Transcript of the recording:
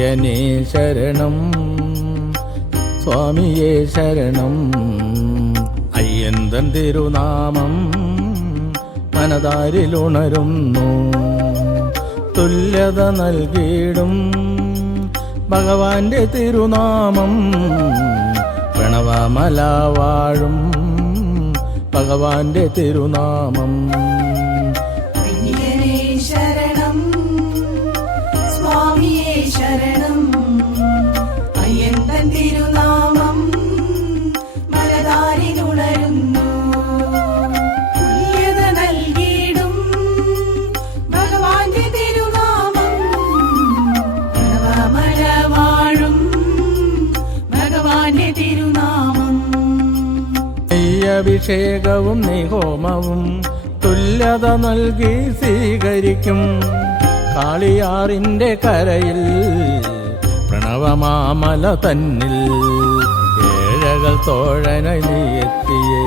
അയ്യനേ ശരണം സ്വാമിയേ ശരണം. അയ്യന്തൻ തിരുനാമം മനതാരിലുണരുന്നു. തുല്യത നൽകിയിടും ഭഗവാന്റെ തിരുനാമം. പ്രണവമല വാഴും ഭഗവാന്റെ തിരുനാമം. അയ്യനേ ശരണം സ്വാമിയേ ശരണം. അയ്യന്തൻ തിരുനാമം മനതാരിലുണരുന്നു. തുല്യത നൽകിയിടും ഭഗവാന്റെ തിരുനാമം. പ്രണവമല വാഴും ഭഗവാന്റെ തിരുനാമം. അഭിഷേകവും നിഹോമവും തുല്യത നൽകി സ്വീകരിക്കും. കാളിയാറിന്റെ കരയിൽ പ്രണവമാമല തന്നിൽ ഏഴകൾ തോഴനായി നീ എത്തിയേ.